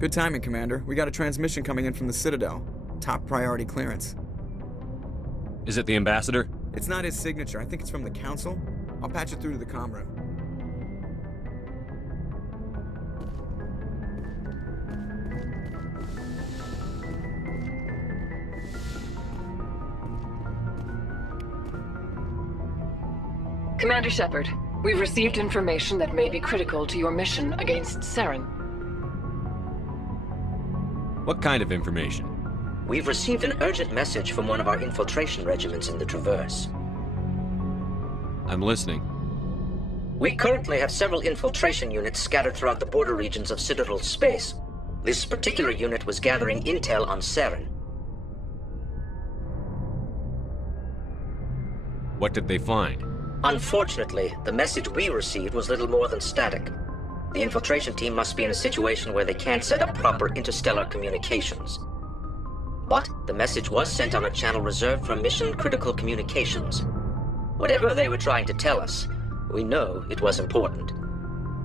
Good timing, Commander. We got a transmission coming in from the Citadel. Top priority clearance. Is it the ambassador? It's not his signature. I think it's from the Council. I'll patch it through to the comm room. Commander Shepard, we've received information that may be critical to your mission against Saren. What kind of information? We've received an urgent message from one of our infiltration regiments in the Traverse. I'm listening. We currently have several infiltration units scattered throughout the border regions of Citadel space. This particular unit was gathering intel on Saren. What did they find? Unfortunately, the message we received was little more than static. The infiltration team must be in a situation where they can't set up proper interstellar communications. But the message was sent on a channel reserved for mission-critical communications. Whatever they were trying to tell us, we know it was important.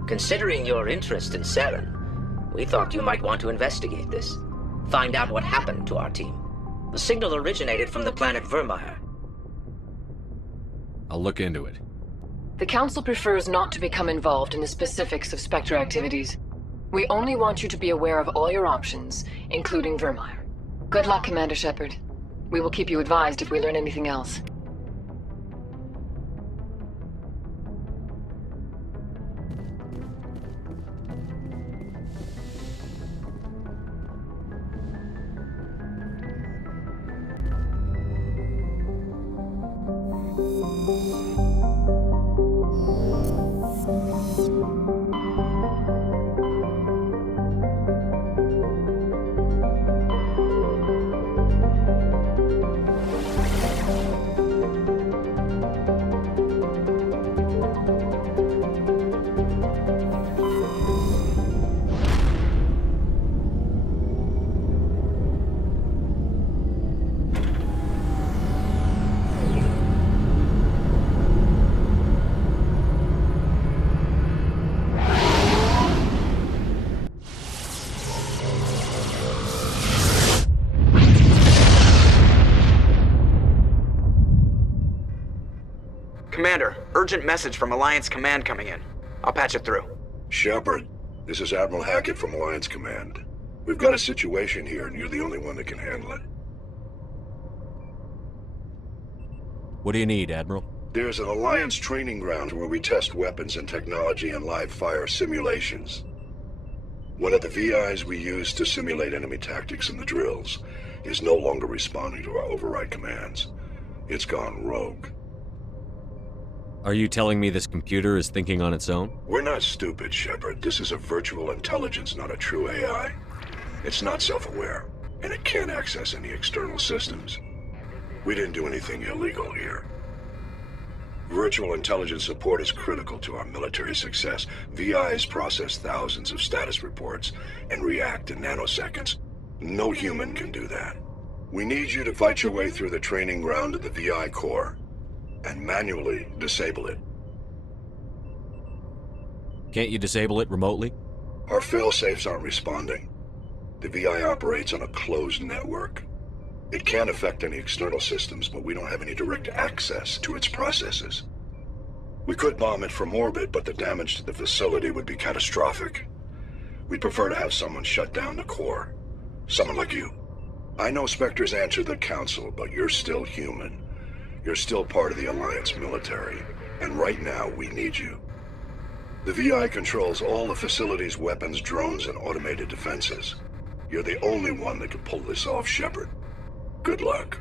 Considering your interest in Saren, we thought you might want to investigate this. Find out what happened to our team. The signal originated from the planet Vermeer. I'll look into it. The Council prefers not to become involved in the specifics of Spectre activities. We only want you to be aware of all your options, including Vermeer. Good luck, Commander Shepard. We will keep you advised if we learn anything else. Commander, urgent message from Alliance Command coming in. I'll patch it through. Shepard, this is Admiral Hackett from Alliance Command. We've got a situation here, and you're the only one that can handle it. What do you need, Admiral? There's an Alliance training ground where we test weapons and technology in live fire simulations. One of the VIs we use to simulate enemy tactics in the drills is no longer responding to our override commands. It's gone rogue. Are you telling me this computer is thinking on its own? We're not stupid, Shepard. This is a virtual intelligence, not a true AI. It's not self-aware, and it can't access any external systems. We didn't do anything illegal here. Virtual intelligence support is critical to our military success. VIs process thousands of status reports and react in nanoseconds. No human can do that. We need you to fight your way through the training ground of the VI core and manually disable it. Can't you disable it remotely? Our fail-safes aren't responding. The VI operates on a closed network. It can affect any external systems, but we don't have any direct access to its processes. We could bomb it from orbit, but the damage to the facility would be catastrophic. We'd prefer to have someone shut down the core. Someone like you. I know Spectres answer the Council, but you're still human. You're still part of the Alliance military, and right now we need you. The VI controls all the facility's weapons, drones, and automated defenses. You're the only one that can pull this off, Shepard. Good luck.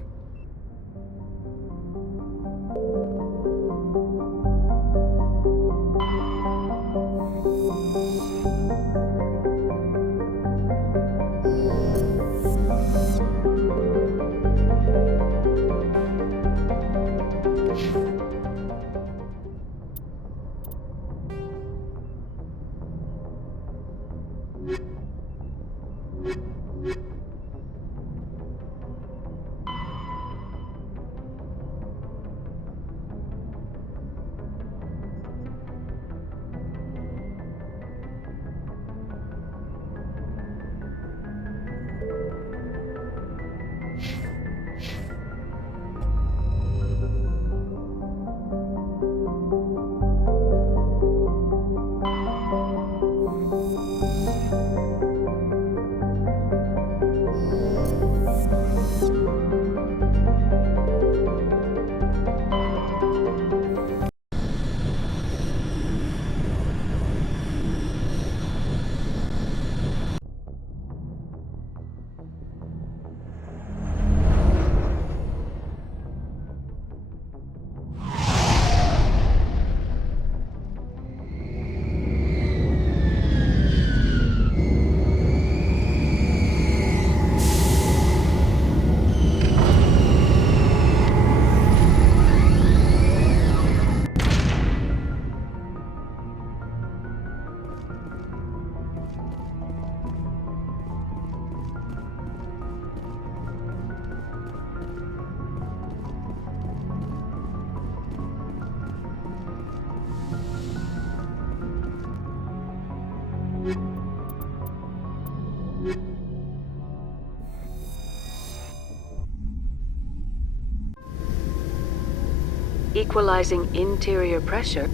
equalizing interior pressure.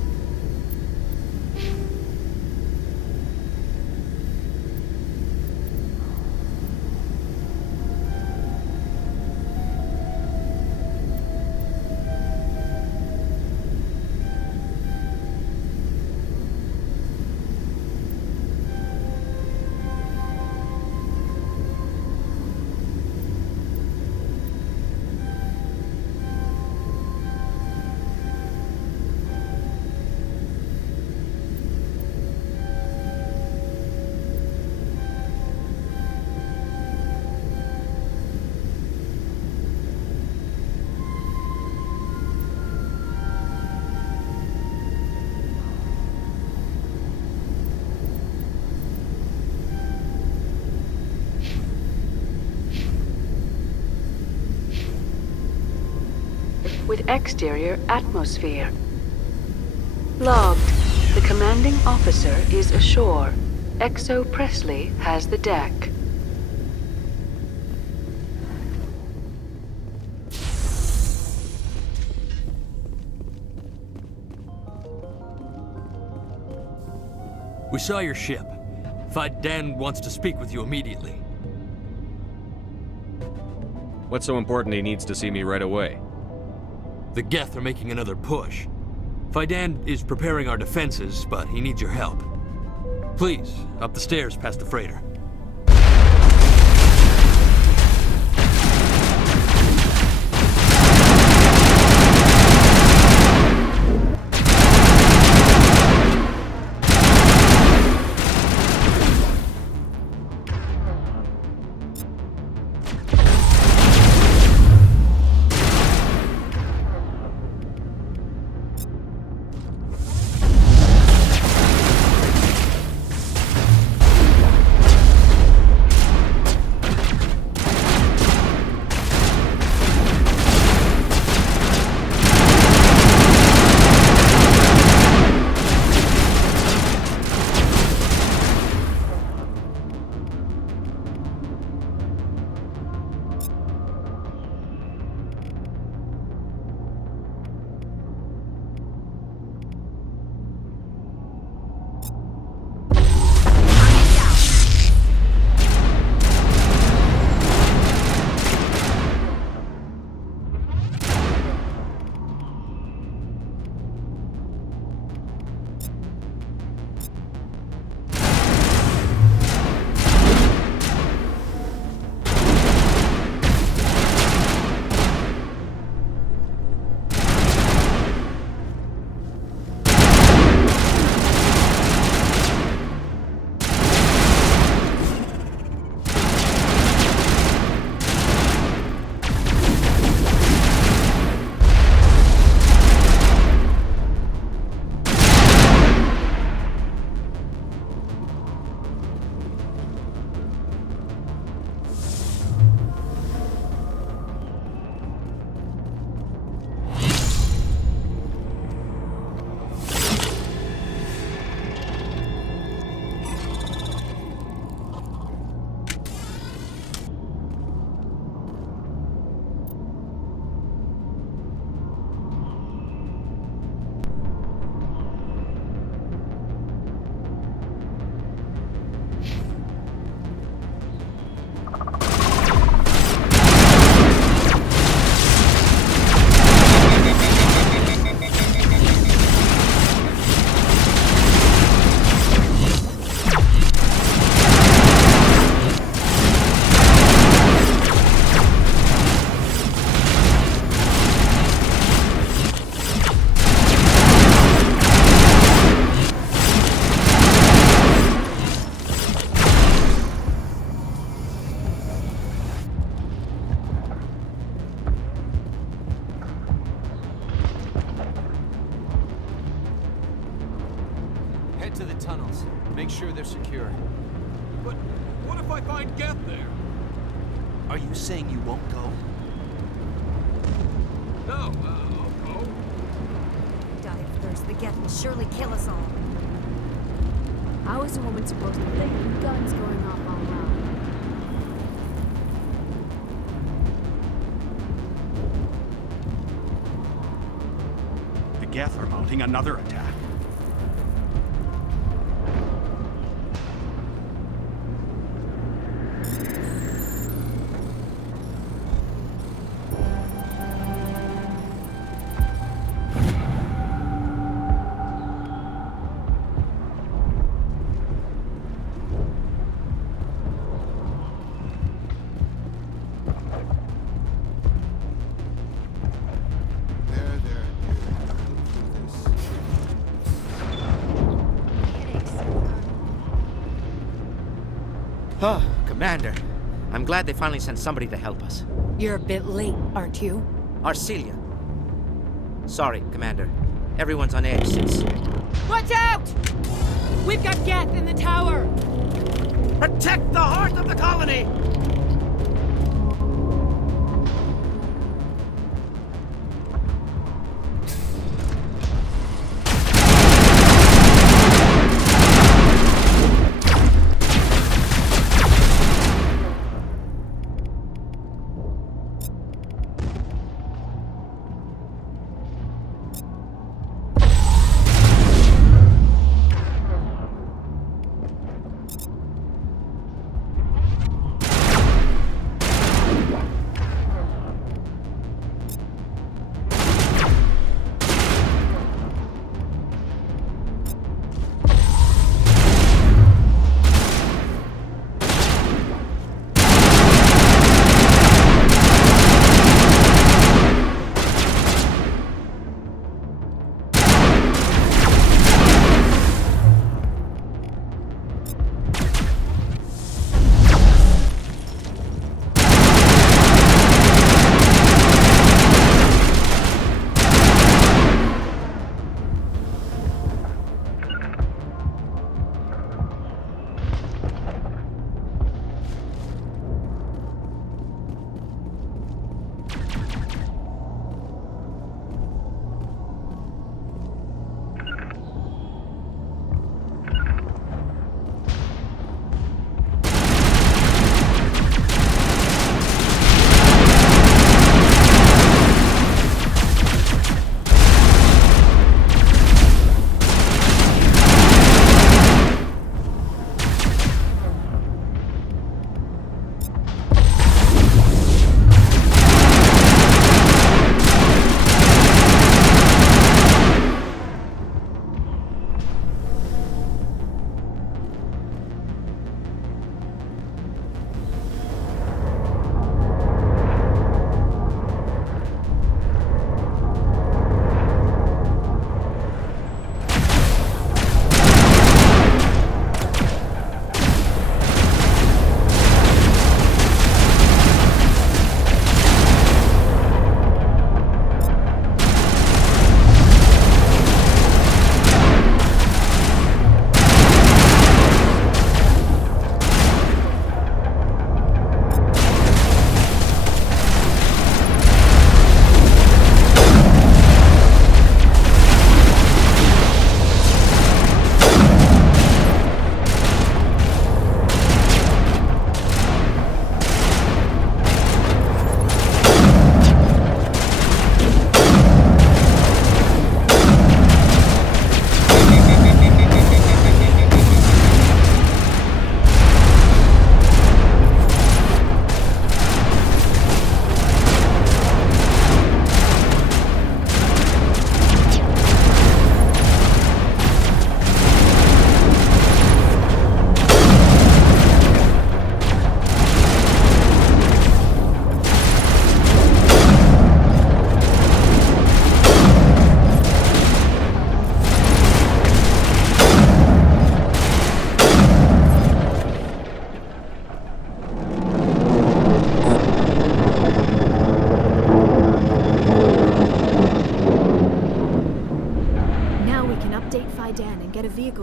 With exterior atmosphere. Logged. The commanding officer is ashore. Exo Presley has the deck. We saw your ship. Dan wants to speak with you immediately. What's so important he needs to see me right away? The Geth are making another push. Fidan is preparing our defenses, but he needs your help. Please, up the stairs past the freighter. Head to the tunnels. Make sure they're secure. But what if I find Geth there? Are you saying you won't go? No, I'll go. Die of thirst. The Geth will surely kill us all. How is a woman supposed to think with guns going off all around? Geth are mounting another attack. Oh, Commander. I'm glad they finally sent somebody to help us. You're a bit late, aren't you? Arcelia. Sorry, Commander. Everyone's on edge since... Watch out! We've got Geth in the tower! Protect the heart of the colony!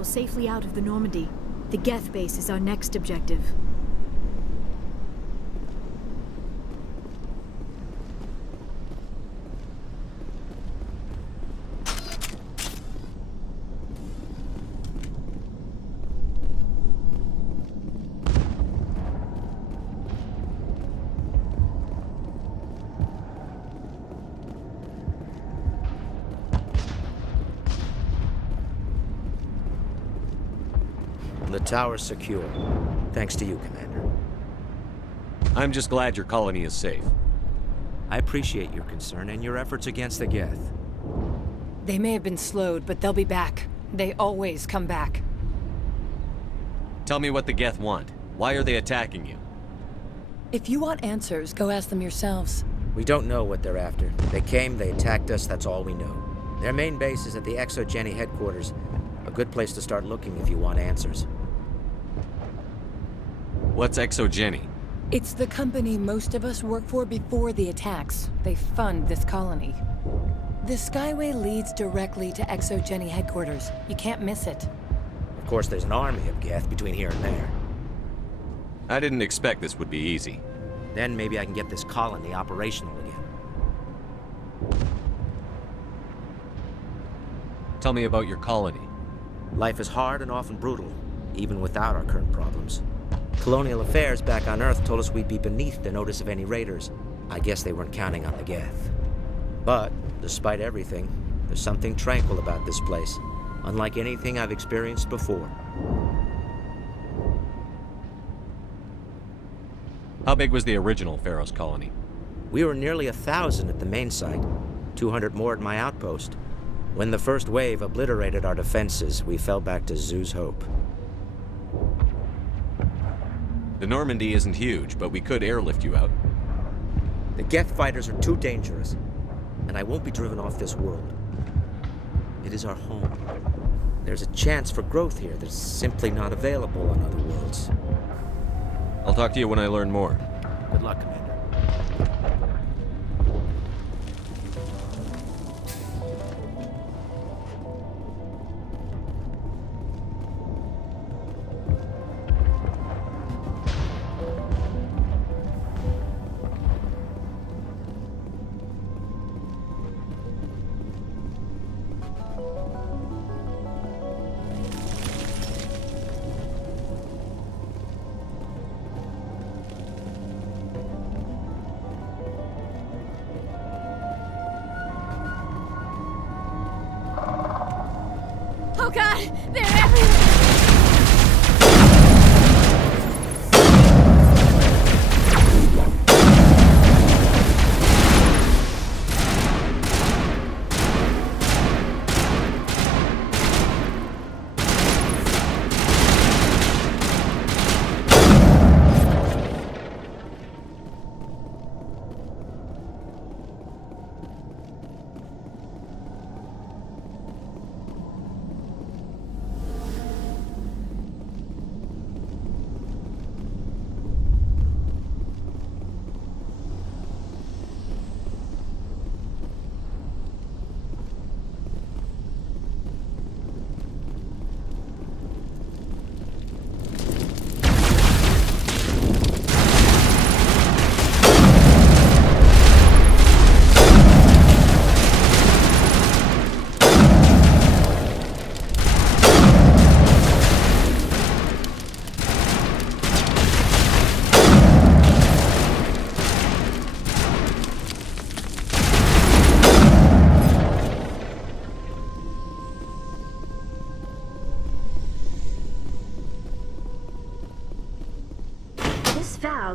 Safely out of the Normandy. The Geth base is our next objective. The tower's secure. Thanks to you, Commander. I'm just glad your colony is safe. I appreciate your concern and your efforts against the Geth. They may have been slowed, but they'll be back. They always come back. Tell me what the Geth want. Why are they attacking you? If you want answers, go ask them yourselves. We don't know what they're after. They came, they attacked us, that's all we know. Their main base is at the ExoGeni headquarters. A good place to start looking if you want answers. What's ExoGeni? It's the company most of us work for before the attacks. They fund this colony. The Skyway leads directly to ExoGeni headquarters. You can't miss it. Of course, there's an army of Geth between here and there. I didn't expect this would be easy. Then maybe I can get this colony operational again. Tell me about your colony. Life is hard and often brutal, even without our current problems. Colonial Affairs back on Earth told us we'd be beneath the notice of any raiders. I guess they weren't counting on the Geth. But, despite everything, there's something tranquil about this place, unlike anything I've experienced before. How big was the original Pharaoh's colony? We were nearly 1,000 at the main site, 200 more at my outpost. When the first wave obliterated our defenses, we fell back to Zoo's Hope. The Normandy isn't huge, but we could airlift you out. The Geth fighters are too dangerous, and I won't be driven off this world. It is our home. There's a chance for growth here that's simply not available on other worlds. I'll talk to you when I learn more. Good luck, Commander. Oh god! They're everywhere!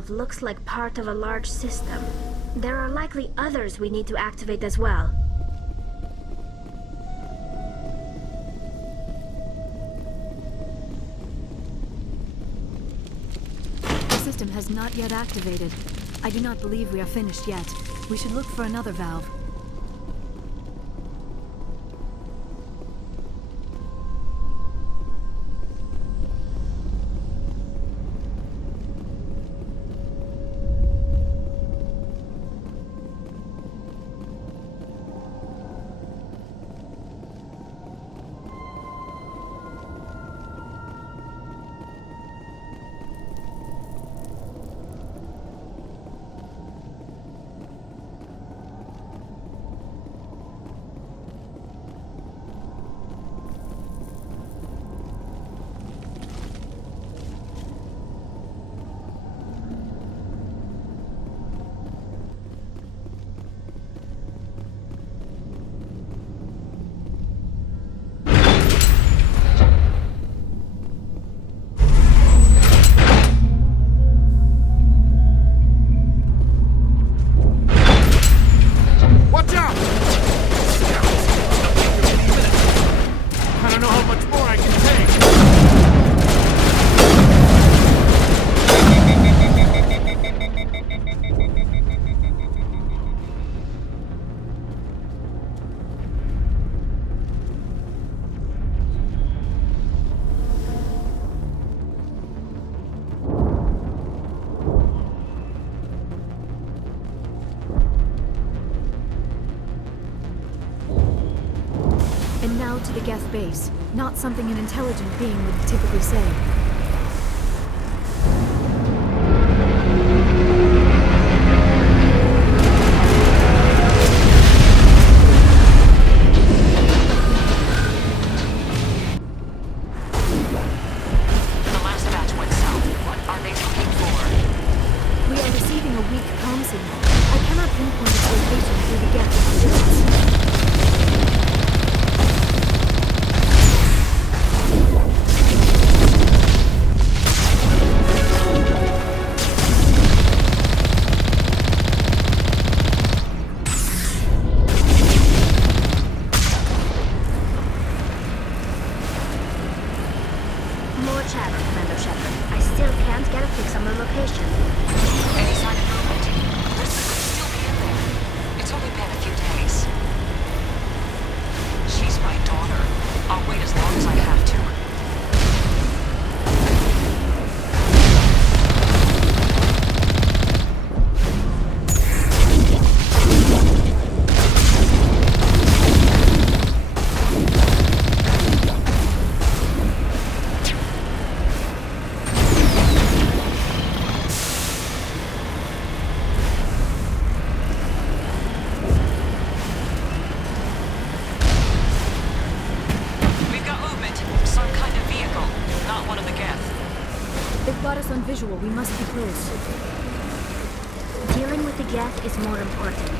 Looks like part of a large system. There are likely others we need to activate as well. The system has not yet activated. I do not believe we are finished yet. We should look for another valve. now to the Geth base, not something an intelligent being would typically say. The last batch went south. What are they looking for? We are receiving a weak comm signal. I cannot pinpoint its location through the Geth experience. More chatter, Commander Shepard. I still can't get a fix on the location. Any sign of movement? Elizabeth could still be in there. It's only been a few days. She's my daughter. I'll wait as long as I have to. We've got movement. Some kind of vehicle. Not one of the Geth. They've got us on visual. We must be close. Dealing with the Geth is more important.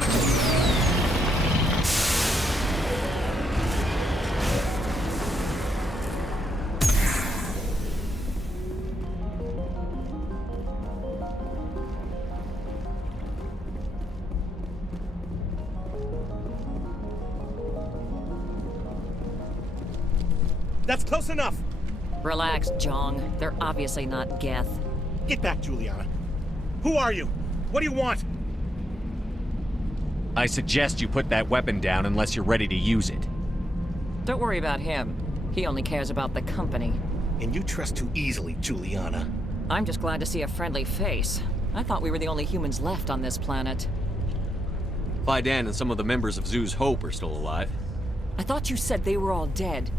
That's close enough! Relax, Jong. They're obviously not Geth. Get back, Juliana. Who are you? What do you want? I suggest you put that weapon down unless you're ready to use it. Don't worry about him. He only cares about the company. And you trust too easily, Juliana. I'm just glad to see a friendly face. I thought we were the only humans left on this planet. Fidan and some of the members of Zoo's Hope are still alive. I thought you said they were all dead.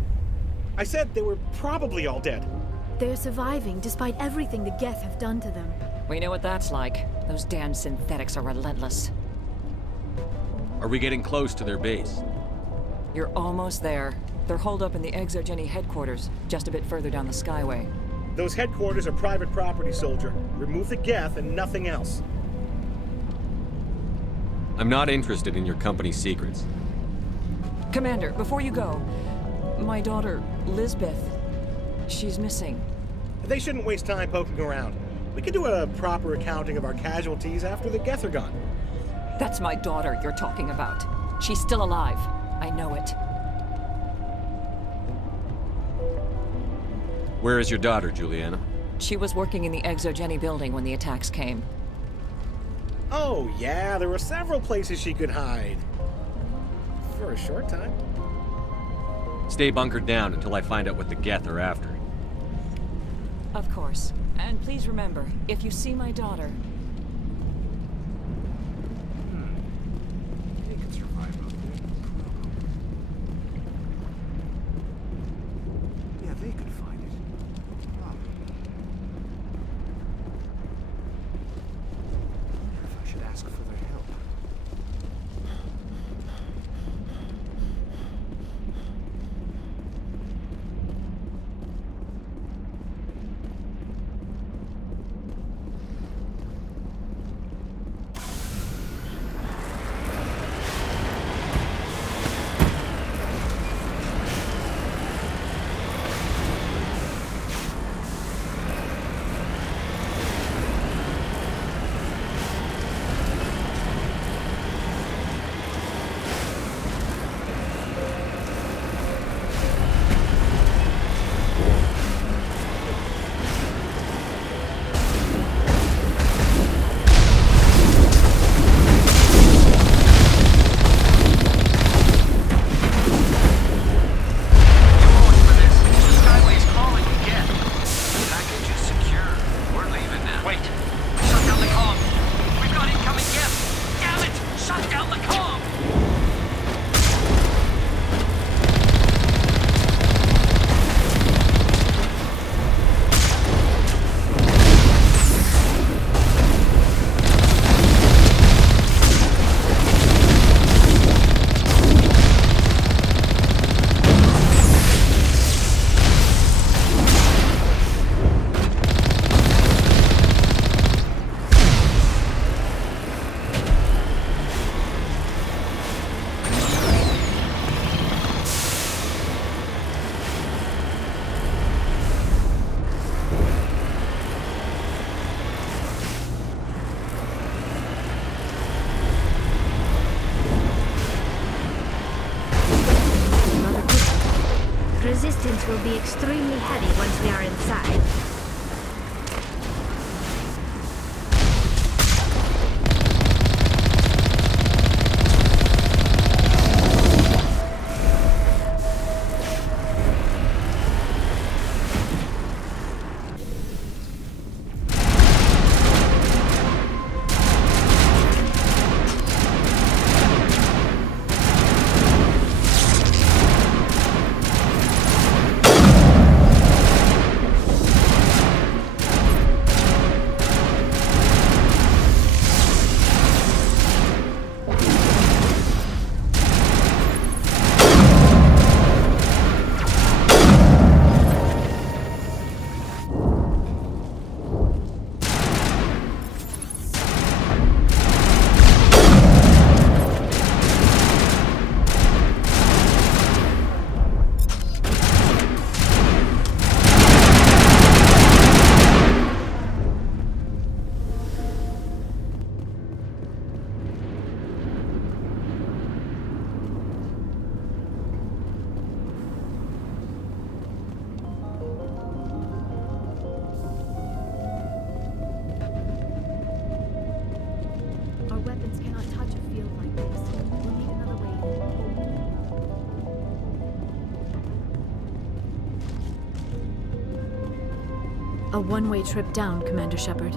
I said they were probably all dead. They're surviving despite everything the Geth have done to them. We know what that's like. Those damn synthetics are relentless. Are we getting close to their base? You're almost there. They're holed up in the Exogeny headquarters, just a bit further down the Skyway. Those headquarters are private property, soldier. Remove the Geth and nothing else. I'm not interested in your company's secrets. Commander, before you go, my daughter, Lisbeth, she's missing. They shouldn't waste time poking around. We could do a proper accounting of our casualties after the Geth are gone. That's my daughter you're talking about. She's still alive. I know it. Where is your daughter, Juliana? She was working in the Exogeny building when the attacks came. Oh, yeah, there were several places she could hide. For a short time. Stay bunkered down until I find out what the Geth are after. Of course. And please remember, if you see my daughter... They could survive out there. Yeah, they could find it. I wonder if I should ask for their help. resistance will be extremely heavy once we are inside. Our weapons cannot touch a field like this. We'll need another way in. A one-way trip down, Commander Shepard.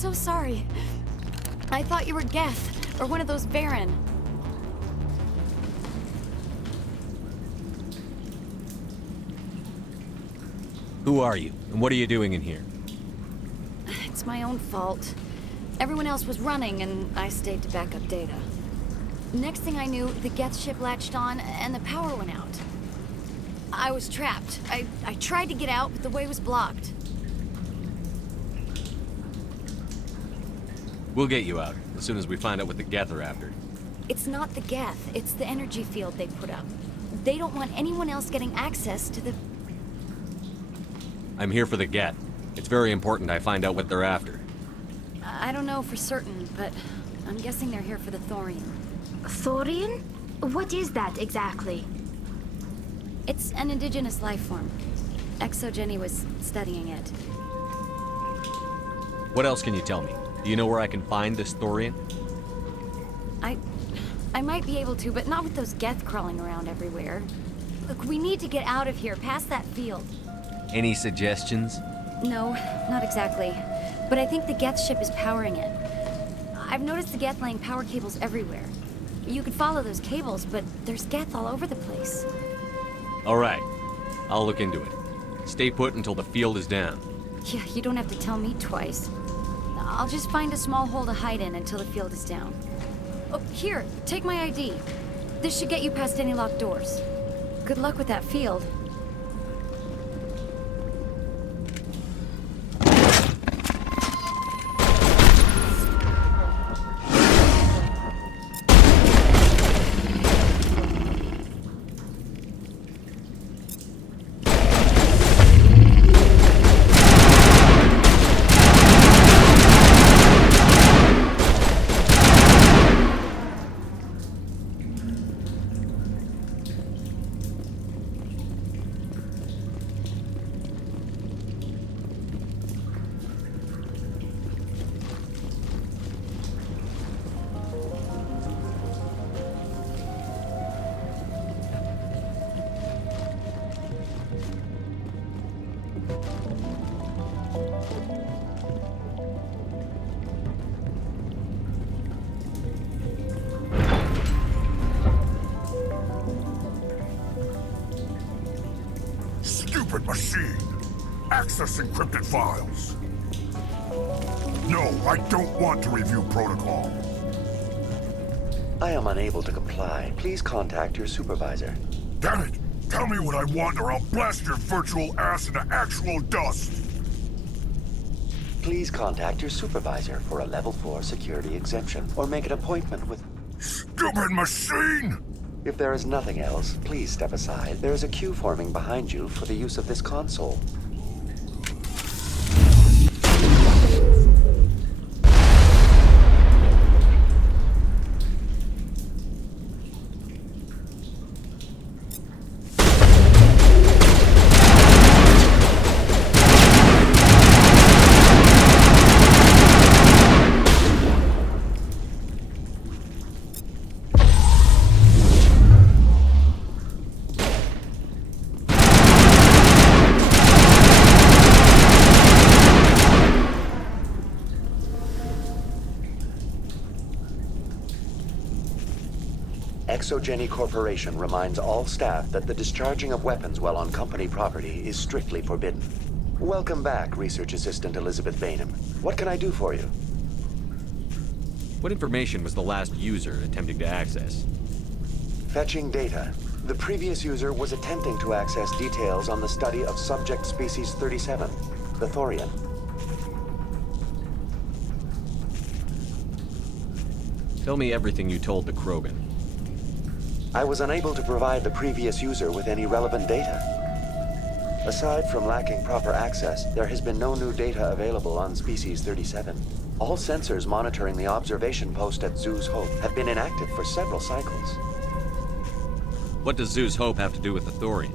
so sorry. I thought you were Geth, or one of those Baron. Who are you, and what are you doing in here? It's my own fault. Everyone else was running, and I stayed to back up data. Next thing I knew, the Geth ship latched on, and the power went out. I was trapped. I tried to get out, but the way was blocked. We'll get you out, as soon as we find out what the Geth are after. It's not the Geth, it's the energy field they put up. They don't want anyone else getting access to the... I'm here for the Geth. It's very important I find out what they're after. I don't know for certain, but I'm guessing they're here for the Thorian. Thorian? What is that exactly? It's an indigenous life form. Jenny was studying it. What else can you tell me? Do you know where I can find this Thorian? I might be able to, but not with those Geth crawling around everywhere. Look, we need to get out of here, past that field. Any suggestions? No, not exactly. But I think the Geth ship is powering it. I've noticed the Geth laying power cables everywhere. You could follow those cables, but there's Geth all over the place. All right. I'll look into it. Stay put until the field is down. Yeah, you don't have to tell me twice. I'll just find a small hole to hide in until the field is down. Oh, here, take my ID. This should get you past any locked doors. Good luck with that field. Stupid machine! Access encrypted files! No, I don't want to review protocol. I am unable to comply. Please contact your supervisor. Damn it! Tell me what I want or I'll blast your virtual ass into actual dust! Please contact your supervisor for a level 4 security exemption, or make an appointment with... Stupid machine! If there is nothing else, please step aside. There is a queue forming behind you for the use of this console. Exogeny Corporation reminds all staff that the discharging of weapons while on company property is strictly forbidden. Welcome back, Research Assistant Elizabeth Bainham. What can I do for you? What information was the last user attempting to access? Fetching data. The previous user was attempting to access details on the study of subject species 37, the Thorian. Tell me everything you told the Krogan. I was unable to provide the previous user with any relevant data. Aside from lacking proper access, there has been no new data available on Species 37. All sensors monitoring the observation post at Zoo's Hope have been inactive for several cycles. What does Zoo's Hope have to do with the Thorian?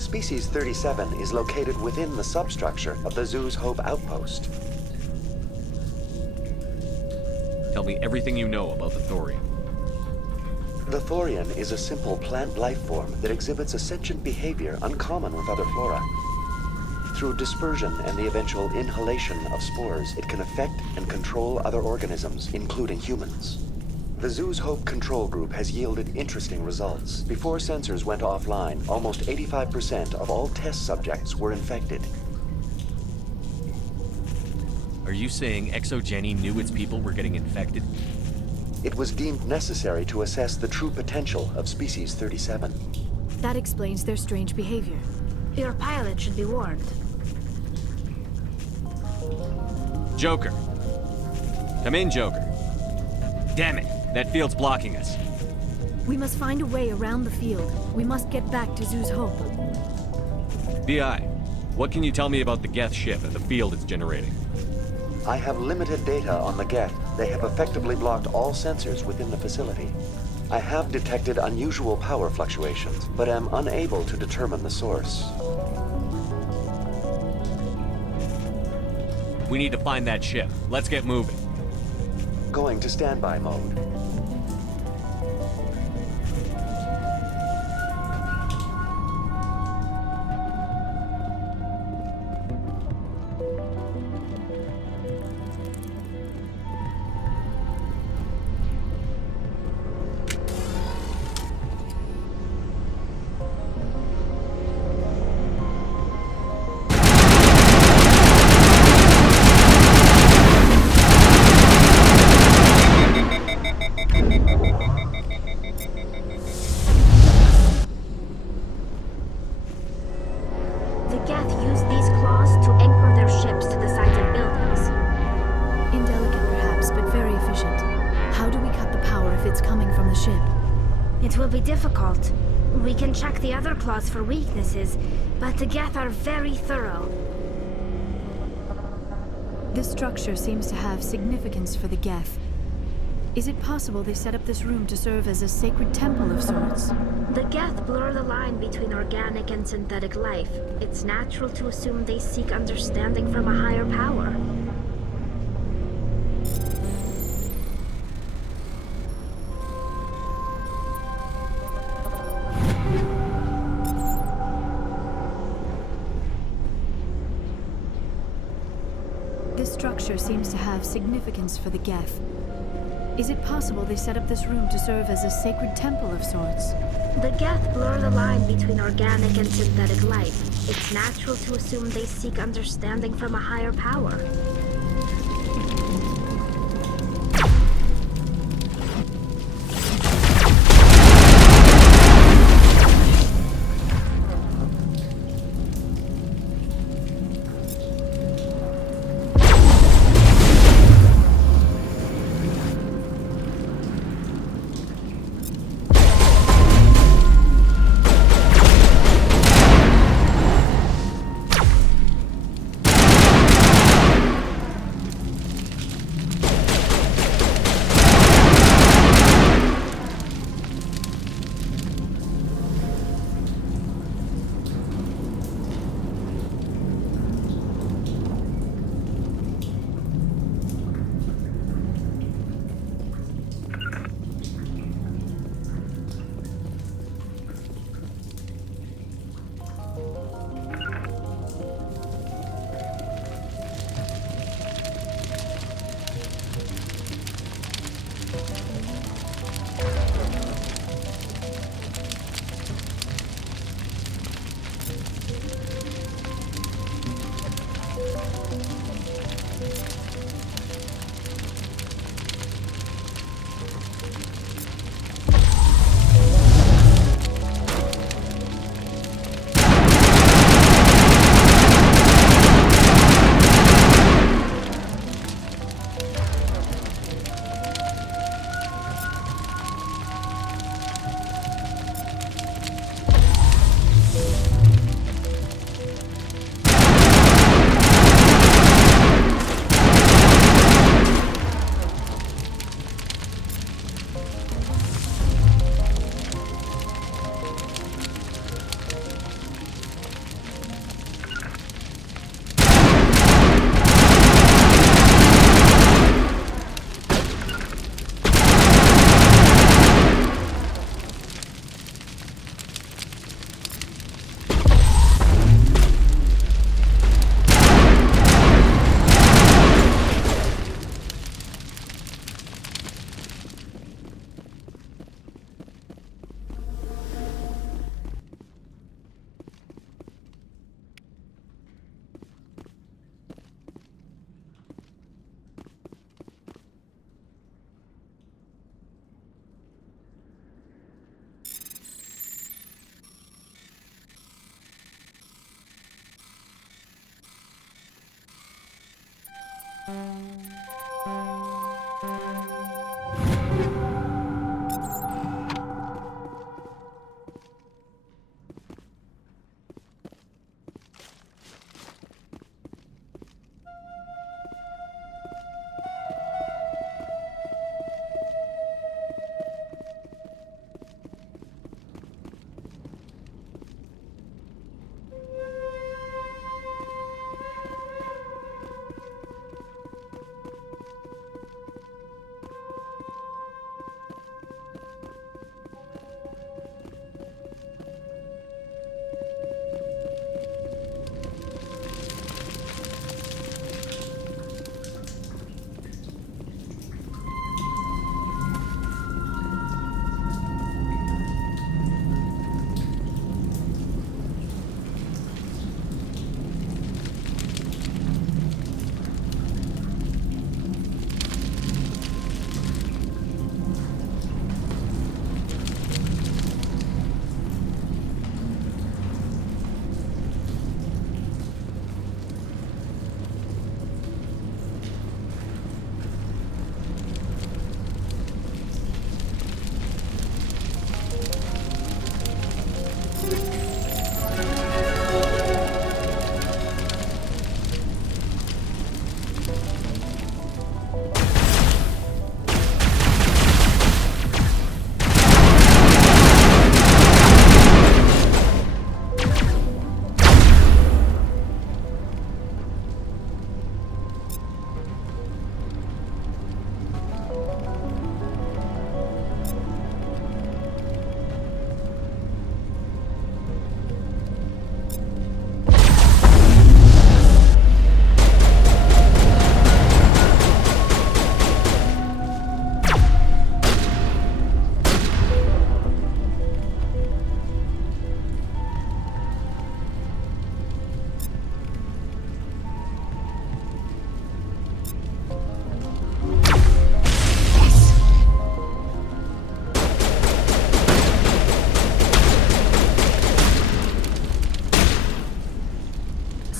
Species 37 is located within the substructure of the Zoo's Hope outpost. Tell me everything you know about the Thorian. The Thorian is a simple plant life form that exhibits a sentient behavior uncommon with other flora. Through dispersion and the eventual inhalation of spores, it can affect and control other organisms, including humans. The zoo's Hope control group has yielded interesting results. Before sensors went offline, almost 85% of all test subjects were infected. Are you saying ExoGeni knew its people were getting infected? It was deemed necessary to assess the true potential of Species 37. That explains their strange behavior. Your pilot should be warned. Joker. Come in, Joker. Damn it, that field's blocking us. We must find a way around the field. We must get back to Zoo's Hope. BI, what can you tell me about the Geth ship and the field it's generating? I have limited data on the Geth. They have effectively blocked all sensors within the facility. I have detected unusual power fluctuations, but am unable to determine the source. We need to find that ship. Let's get moving. Going to standby mode. The Geth use these claws to anchor their ships to the sides of buildings. Indelicate perhaps, but very efficient. How do we cut the power if it's coming from the ship? It will be difficult. We can check the other claws for weaknesses, but the Geth are very thorough. This structure seems to have significance for the Geth. Is it possible they set up this room to serve as a sacred temple of sorts? The Geth blur the line between organic and synthetic life. It's natural to assume they seek understanding from a higher power. This structure seems to have significance for the Geth. Is it possible they set up this room to serve as a sacred temple of sorts? The Geth blur the line between organic and synthetic life. It's natural to assume they seek understanding from a higher power.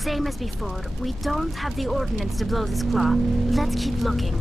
Same as before, we don't have the ordnance to blow this claw. Let's keep looking.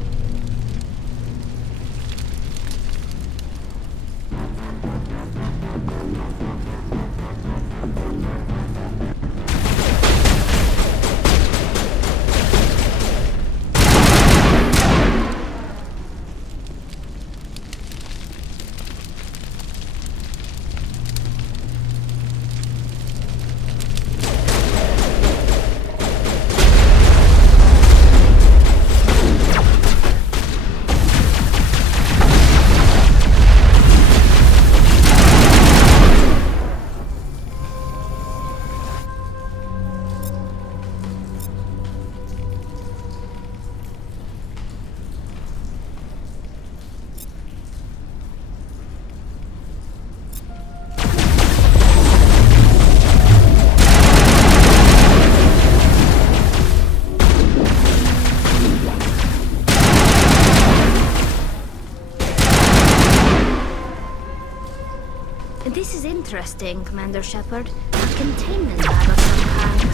This is interesting, Commander Shepard. A containment lab of some kind.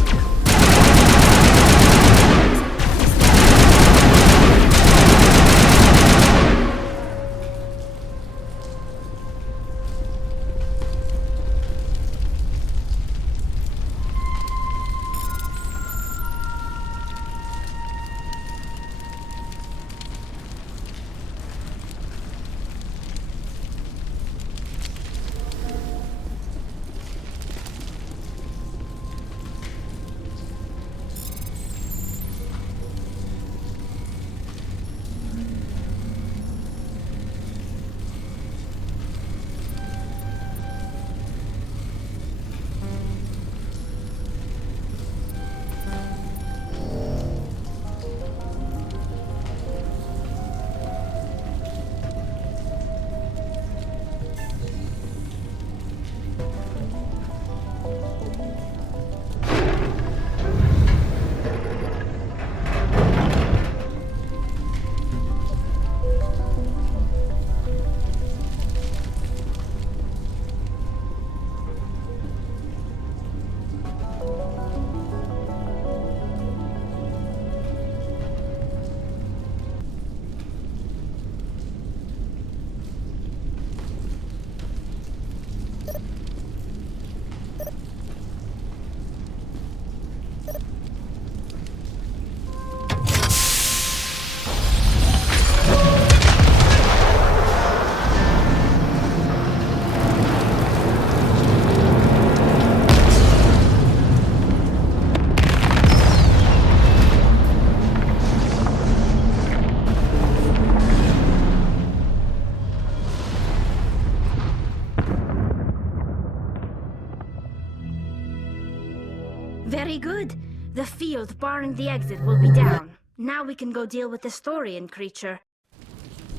Very good. The field barring the exit will be down. Now we can go deal with this Thorian creature.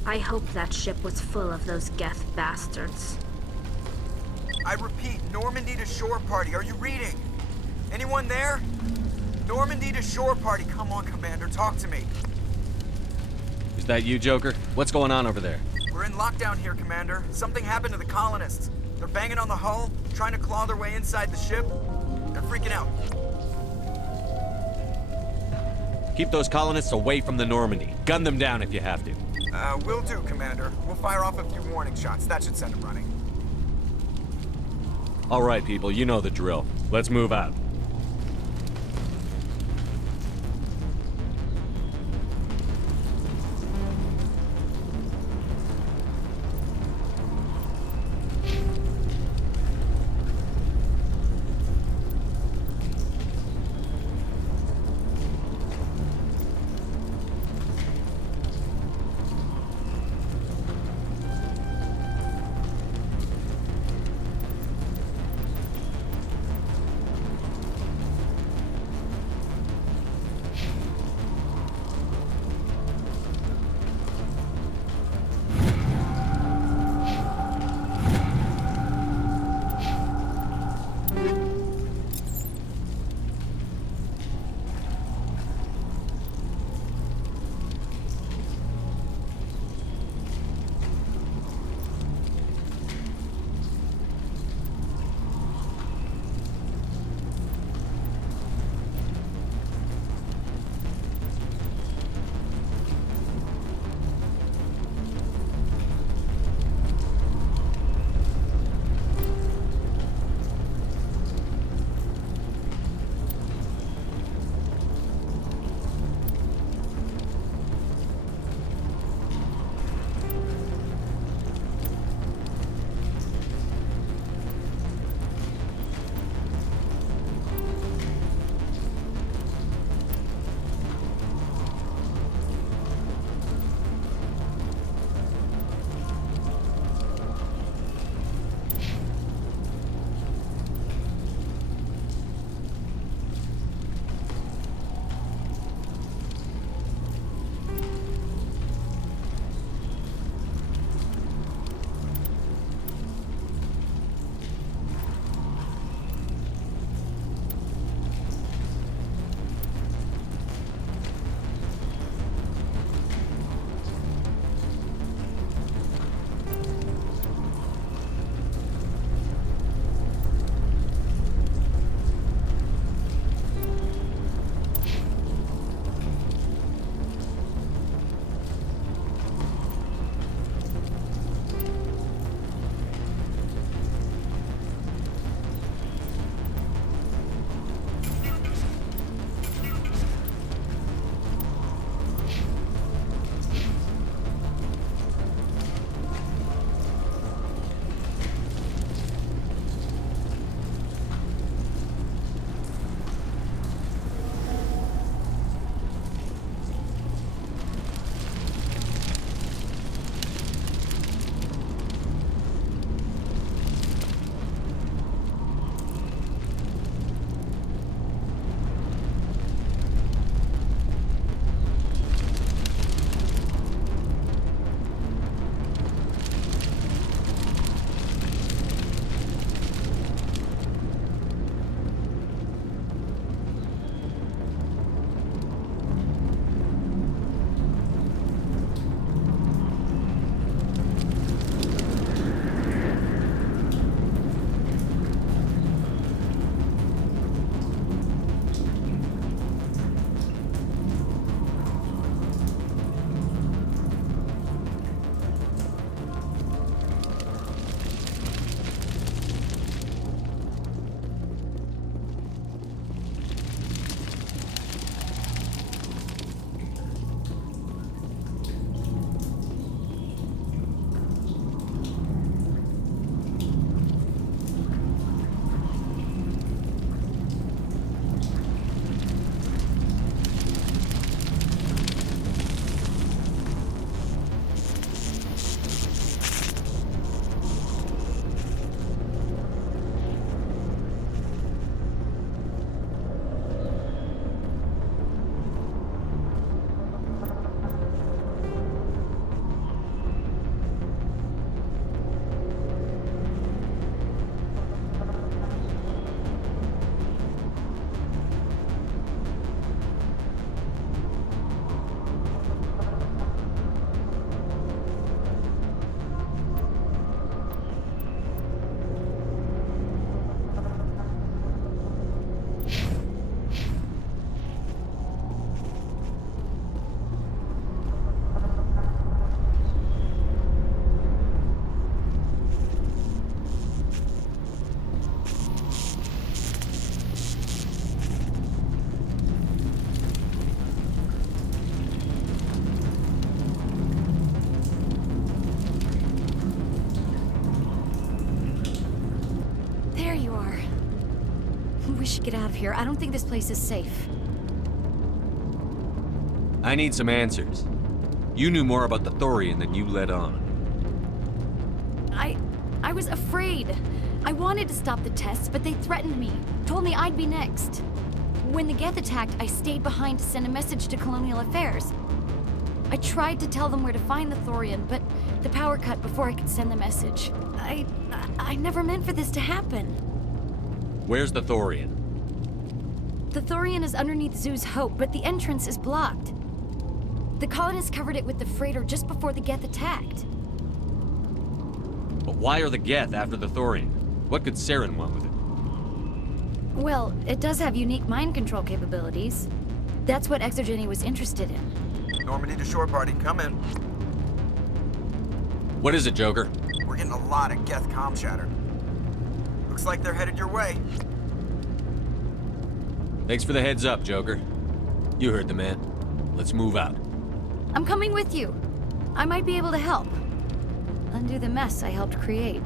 I hope that ship was full of those Geth bastards. I repeat, Normandy to shore party. Are you reading? Anyone there? Normandy to shore party. Come on, Commander, talk to me. Is that you, Joker? What's going on over there? We're in lockdown here, Commander. Something happened to the colonists. They're banging on the hull, trying to claw their way inside the ship. They're freaking out. Keep those colonists away from the Normandy. Gun them down if you have to. Will do, Commander. We'll fire off a few warning shots. That should send them running. All right, people, you know the drill. Let's move out. should get out of here. I don't think this place is safe. I need some answers. You knew more about the Thorian than you let on. I was afraid. I wanted to stop the tests, but they threatened me. Told me I'd be next. When the Geth attacked, I stayed behind to send a message to Colonial Affairs. I tried to tell them where to find the Thorian, but the power cut before I could send the message. I never meant for this to happen. Where's the Thorian? The Thorian is underneath Zoo's Hope, but the entrance is blocked. The colonists covered it with the freighter just before the Geth attacked. But why are the Geth after the Thorian? What could Saren want with it? Well, it does have unique mind control capabilities. That's what Exogeny was interested in. Normandy to shore party, come in. What is it, Joker? We're getting a lot of Geth comm chatter. Looks like they're headed your way. Thanks for the heads up, Joker. You heard the man. Let's move out. I'm coming with you. I might be able to help. Undo the mess I helped create.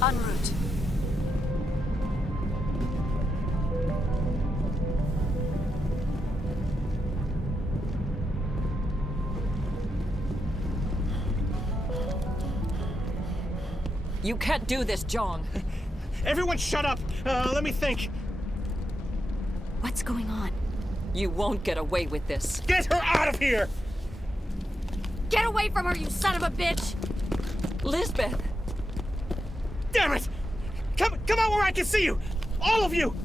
En route. You can't do this, John. Everyone shut up! Let me think. What's going on? You won't get away with this. Get her out of here! Get away from her, you son of a bitch! Lisbeth! Damn it! Come out where I can see you! All of you!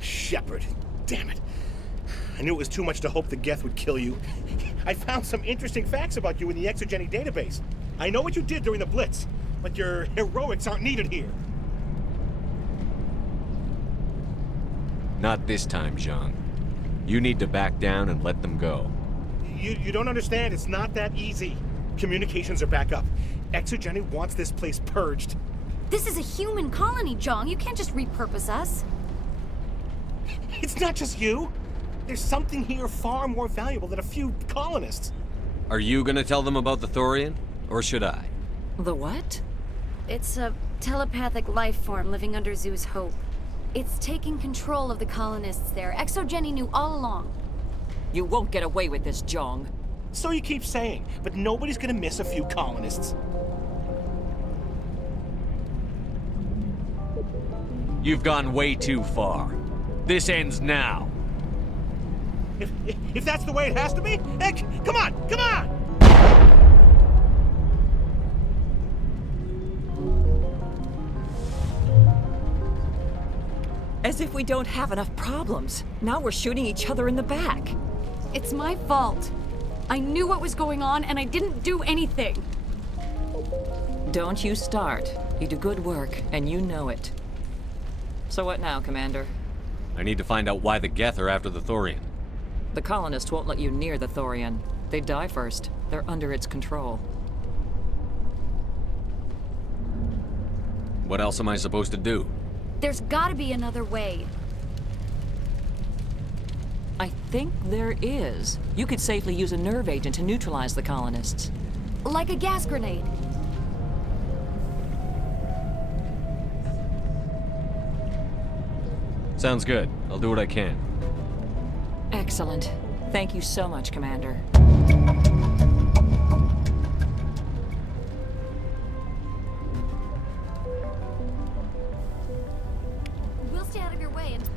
Shepard, damn it. I knew it was too much to hope the Geth would kill you. I found some interesting facts about you in the Exogeny database. I know what you did during the Blitz, but your heroics aren't needed here. Not this time, Jean. You need to back down and let them go. You don't understand. It's not that easy. Communications are back up. Exogeny wants this place purged. This is a human colony, John. You can't just repurpose us. It's not just you. There's something here far more valuable than a few colonists. Are you gonna tell them about the Thorian? Or should I? The what? It's a telepathic life form living under Zoo's Hope. It's taking control of the colonists there. Exogeny knew all along. You won't get away with this, Jong. So you keep saying, but nobody's gonna miss a few colonists. You've gone way too far. This ends now. If that's the way it has to be, heck, come on, come on! As if we don't have enough problems. Now we're shooting each other in the back. It's my fault. I knew what was going on and I didn't do anything. Don't you start. You do good work, and you know it. So what now, Commander? I need to find out why the Geth are after the Thorian. The colonists won't let you near the Thorian. They die first. They're under its control. What else am I supposed to do? There's gotta be another way. I think there is. You could safely use a nerve agent to neutralize the colonists. Like a gas grenade. Sounds good. I'll do what I can. Excellent. Thank you so much, Commander. We'll stay out of your way and...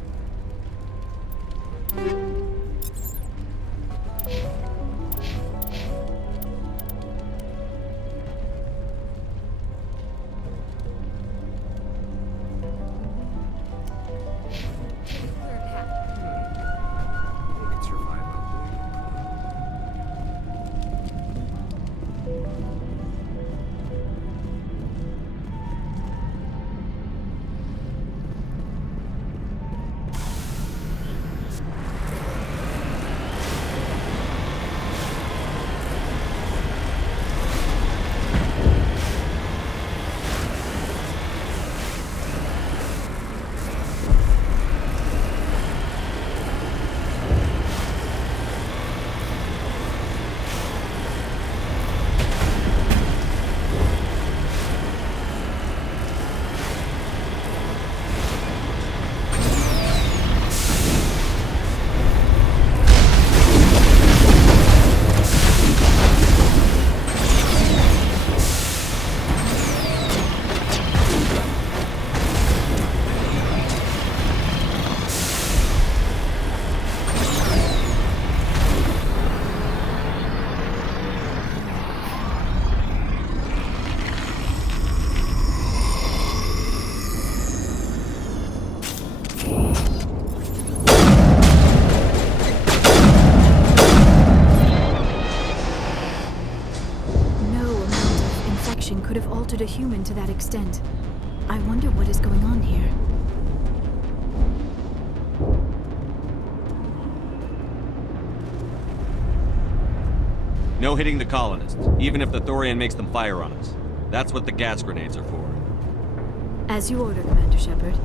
could have altered a human to that extent. I wonder what is going on here. No hitting the colonists, even if the Thorian makes them fire on us. That's what the gas grenades are for. As you order, Commander Shepard.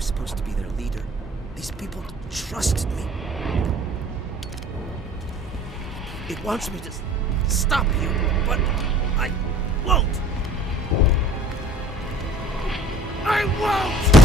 was supposed to be their leader. These people trusted me. It wants me to stop you, but I won't. I won't!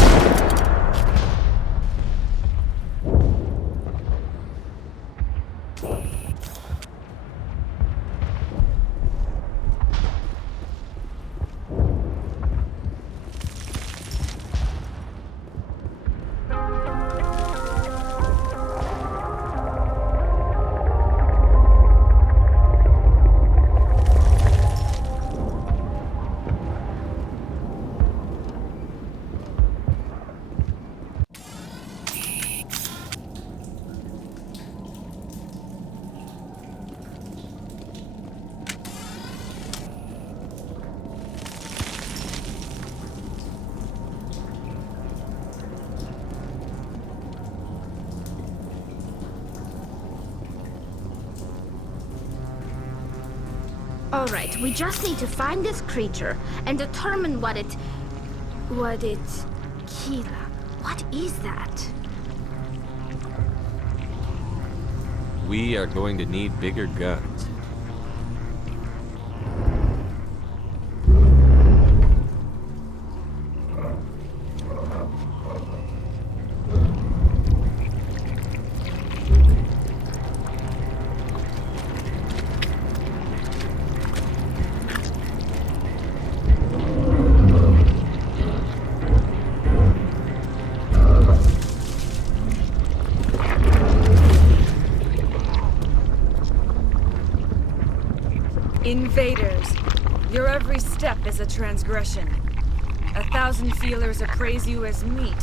Alright, we just need to find this creature and determine what it... Kila. What is that? We are going to need bigger guns. Invaders, your every step is a transgression. 1,000 feelers appraise you as meat,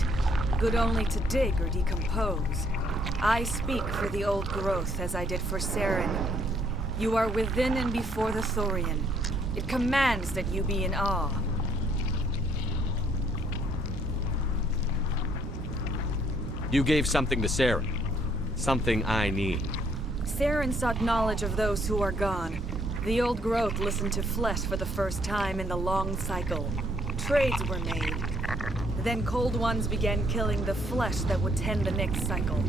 good only to dig or decompose. I speak for the old growth as I did for Saren. You are within and before the Thorian. It commands that you be in awe. You gave something to Saren. Something I need. Saren sought knowledge of those who are gone. The old growth listened to flesh for the first time in the long cycle. Trades were made. Then cold ones began killing the flesh that would tend the next cycle.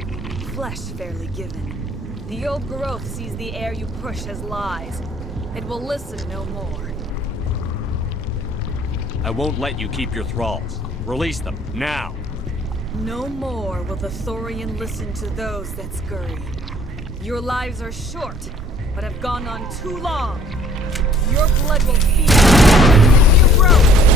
Flesh fairly given. The old growth sees the air you push as lies. It will listen no more. I won't let you keep your thralls. Release them, now! No more will the Thorian listen to those that scurry. Your lives are short, but have gone on too long. Your blood will feed you growth.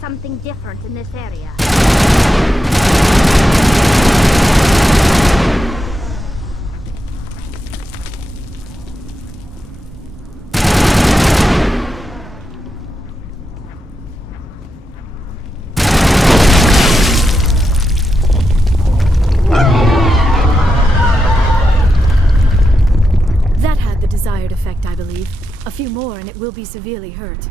Something different in this area. That had the desired effect, I believe. A few more and it will be severely hurt.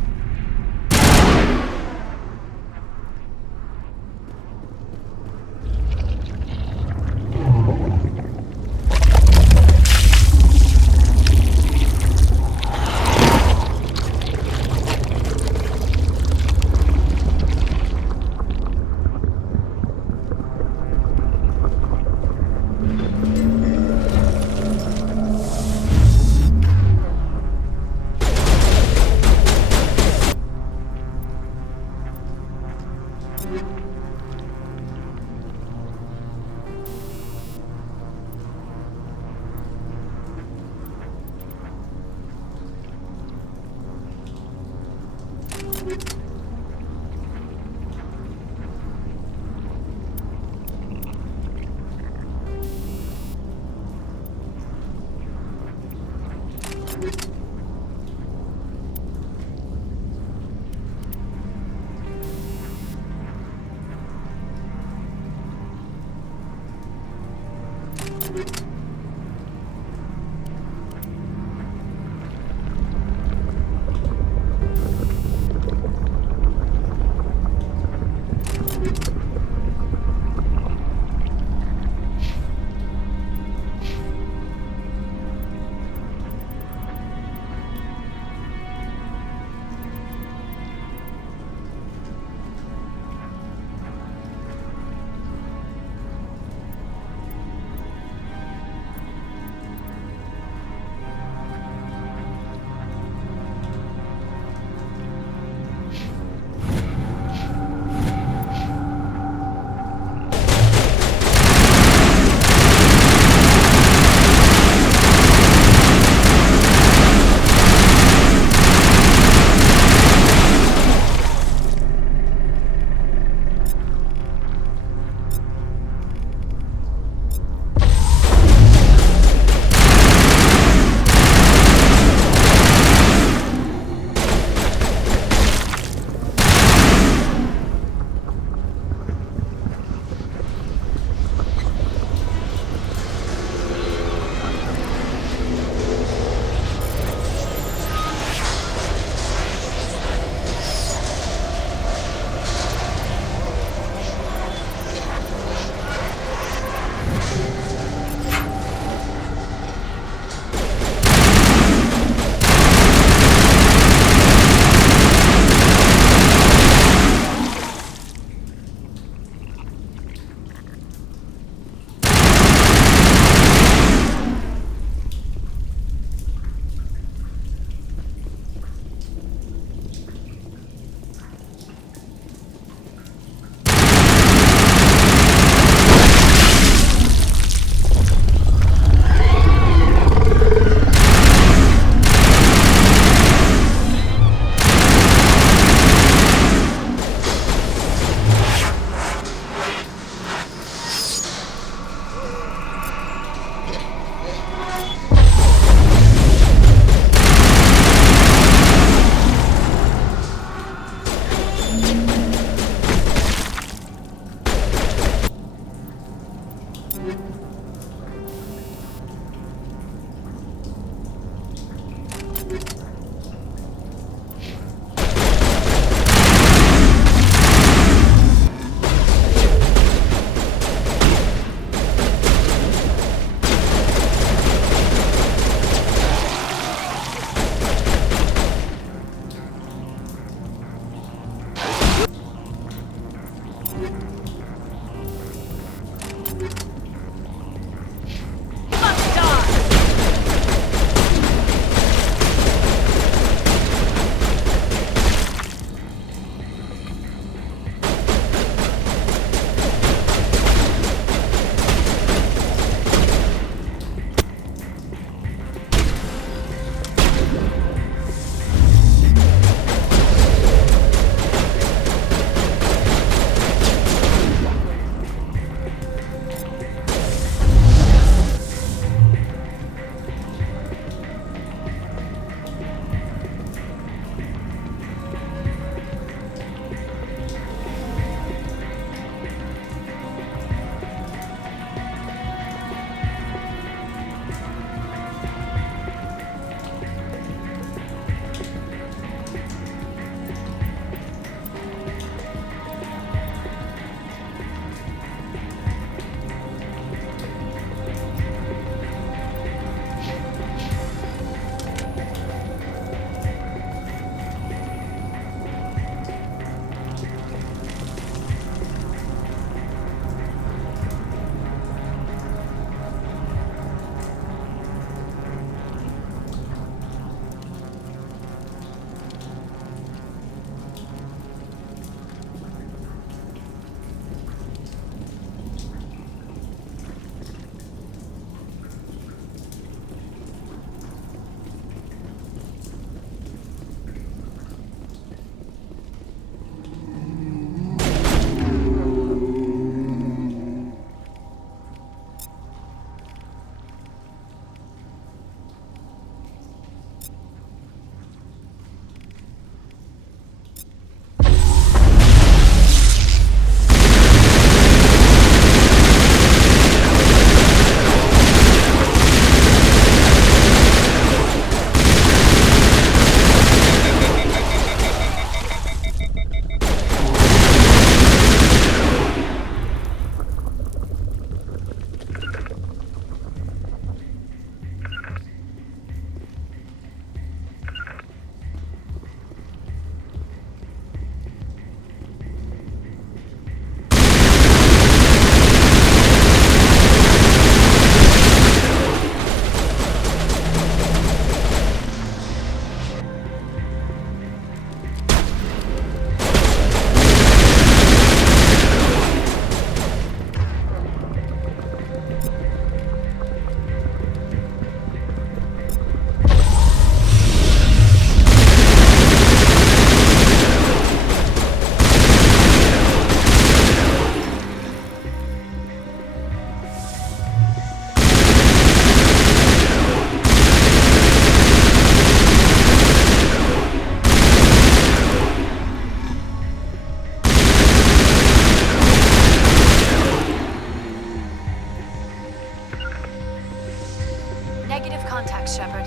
contact, Shepard.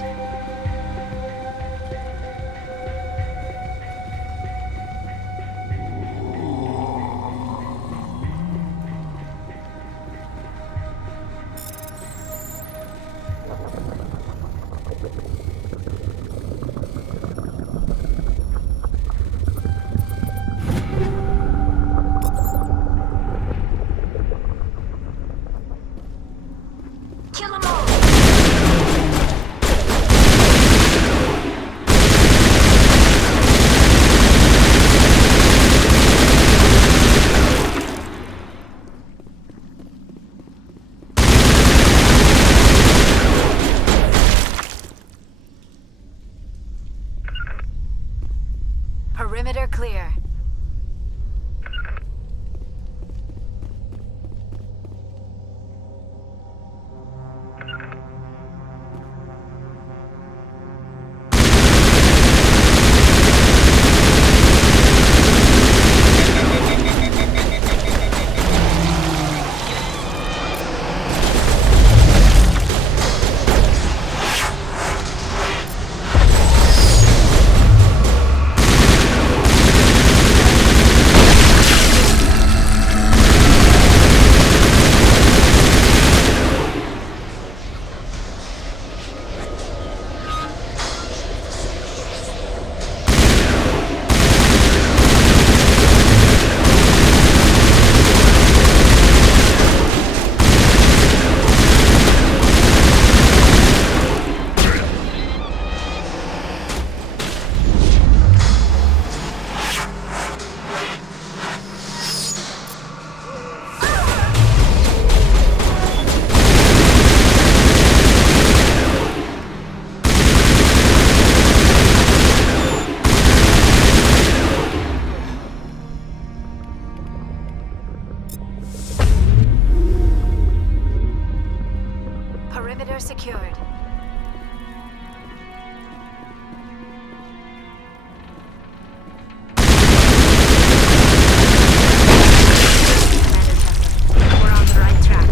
Kill 'em all! Perimeter clear. Perimeter secured. We're on the right track.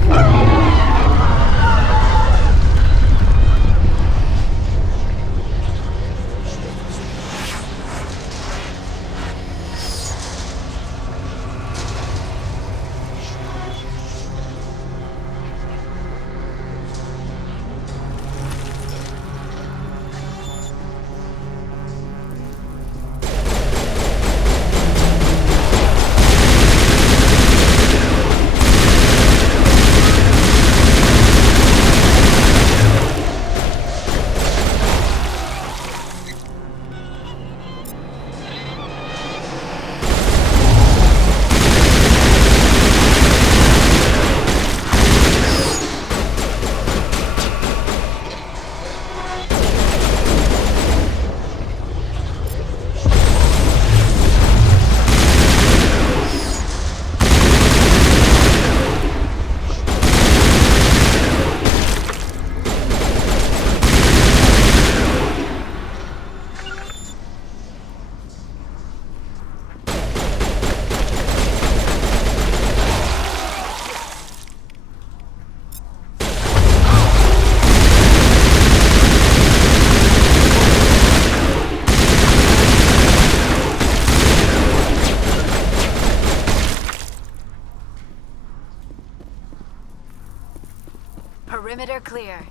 Perimeter clear.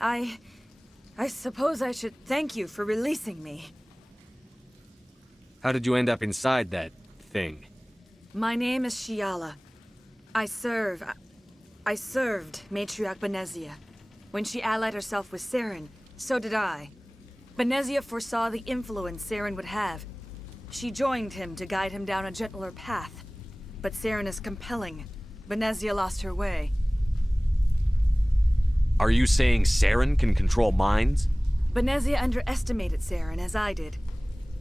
I suppose I should thank you for releasing me. How did you end up inside that thing? My name is Shiala. I served Matriarch Benezia. When she allied herself with Saren, so did I. Benezia foresaw the influence Saren would have. She joined him to guide him down a gentler path. But Saren is compelling. Benezia lost her way. Are you saying Saren can control minds? Benezia underestimated Saren, as I did.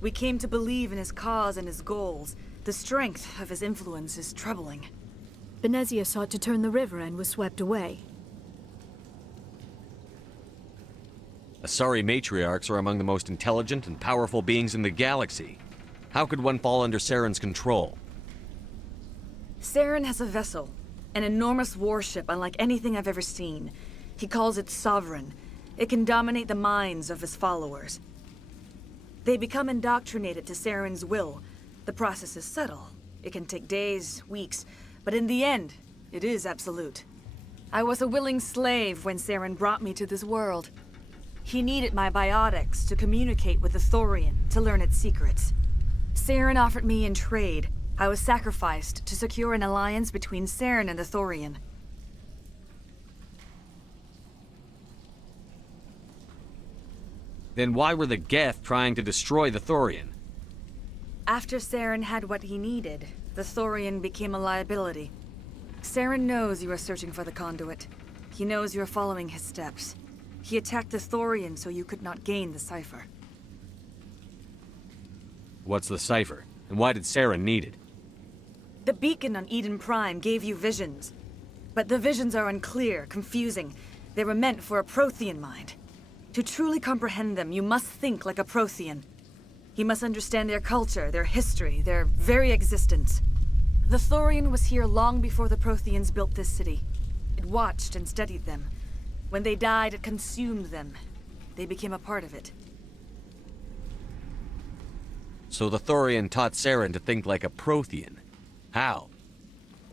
We came to believe in his cause and his goals. The strength of his influence is troubling. Benezia sought to turn the river and was swept away. Asari matriarchs are among the most intelligent and powerful beings in the galaxy. How could one fall under Saren's control? Saren has a vessel, an enormous warship unlike anything I've ever seen. He calls it Sovereign. It can dominate the minds of his followers. They become indoctrinated to Saren's will. The process is subtle. It can take days, weeks, but in the end, it is absolute. I was a willing slave when Saren brought me to this world. He needed my biotics to communicate with the Thorian, to learn its secrets. Saren offered me in trade. I was sacrificed to secure an alliance between Saren and the Thorian. Then why were the Geth trying to destroy the Thorian? After Saren had what he needed, the Thorian became a liability. Saren knows you are searching for the conduit. He knows you are following his steps. He attacked the Thorian so you could not gain the cipher. What's the cipher? And why did Saren need it? The beacon on Eden Prime gave you visions. But the visions are unclear, confusing. They were meant for a Prothean mind. To truly comprehend them, you must think like a Prothean. You must understand their culture, their history, their very existence. The Thorian was here long before the Protheans built this city. It watched and studied them. When they died, it consumed them. They became a part of it. So the Thorian taught Saren to think like a Prothean. How?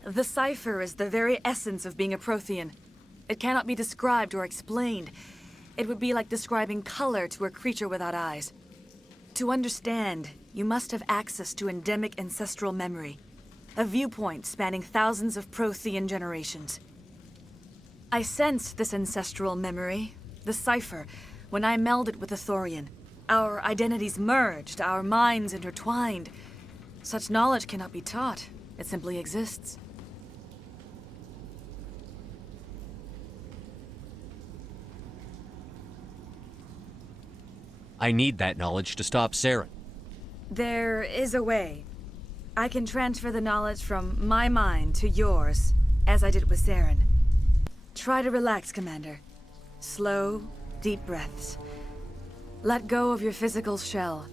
The cipher is the very essence of being a Prothean. It cannot be described or explained. It would be like describing color to a creature without eyes. To understand, you must have access to endemic ancestral memory. A viewpoint spanning thousands of Prothean generations. I sensed this ancestral memory, the cipher, when I melded with the Thorian. Our identities merged, our minds intertwined. Such knowledge cannot be taught. It simply exists. I need that knowledge to stop Saren. There is a way. I can transfer the knowledge from my mind to yours, as I did with Saren. Try to relax, Commander. Slow, deep breaths. Let go of your physical shell.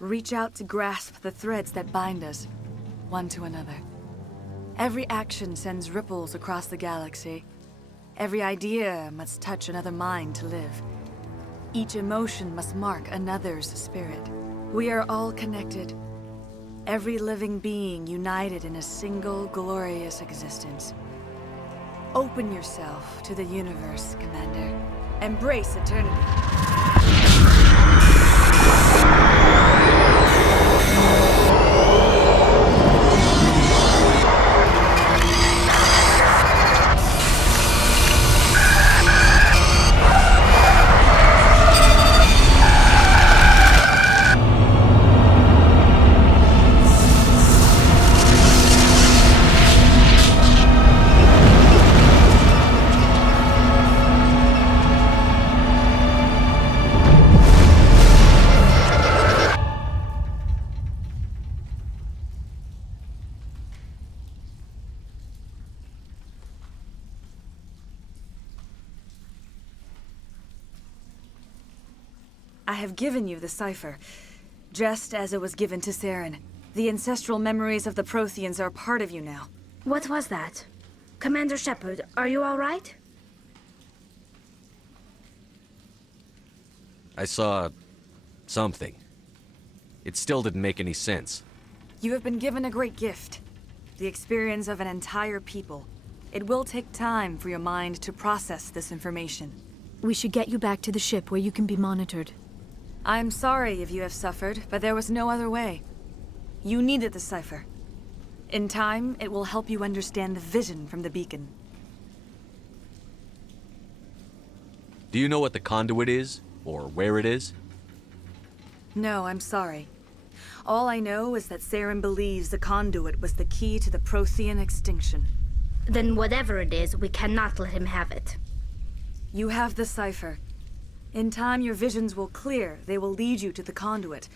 Reach out to grasp the threads that bind us, one to another. Every action sends ripples across the galaxy. Every idea must touch another mind to live. Each emotion must mark another's spirit. We are all connected. Every living being united in a single glorious existence. Open yourself to the universe, Commander. Embrace eternity. I have given you the cipher, just as it was given to Saren. The ancestral memories of the Protheans are part of you now. What was that? Commander Shepard, are you all right? I saw something. It still didn't make any sense. You have been given a great gift. The experience of an entire people. It will take time for your mind to process this information. We should get you back to the ship where you can be monitored. I'm sorry if you have suffered, but there was no other way. You needed the cipher. In time, it will help you understand the vision from the beacon. Do you know what the conduit is? Or where it is? No, I'm sorry. All I know is that Saren believes the conduit was the key to the Prothean extinction. Then whatever it is, we cannot let him have it. You have the cipher. In time, your visions will clear. They will lead you to the conduit.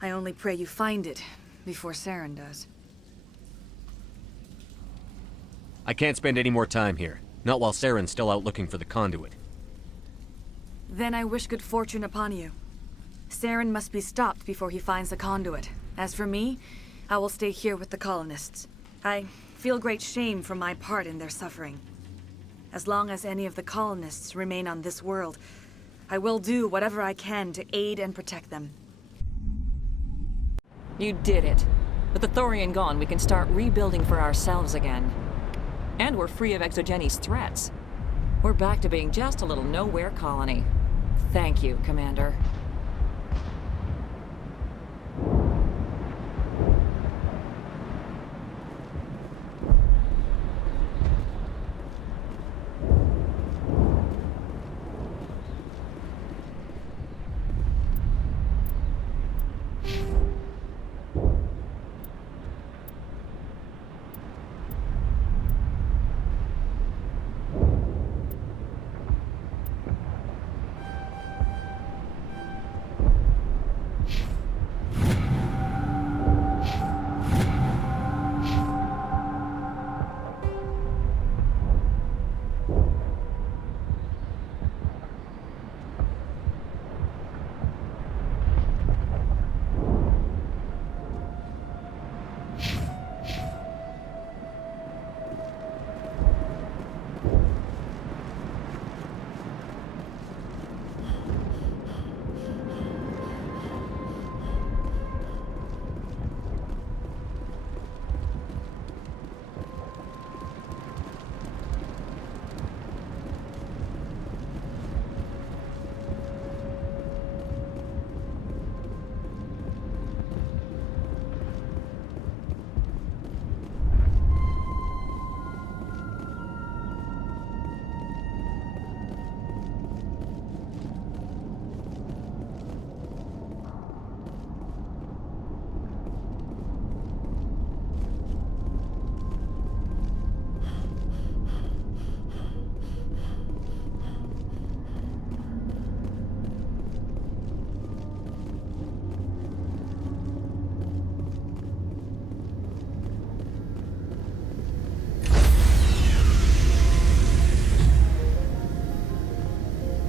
I only pray you find it before Saren does. I can't spend any more time here. Not while Saren's still out looking for the conduit. Then I wish good fortune upon you. Saren must be stopped before he finds the conduit. As for me, I will stay here with the colonists. I feel great shame for my part in their suffering. As long as any of the colonists remain on this world, I will do whatever I can to aid and protect them. You did it. With the Thorian gone, we can start rebuilding for ourselves again. And we're free of Exogeni's threats. We're back to being just a little nowhere colony. Thank you, Commander.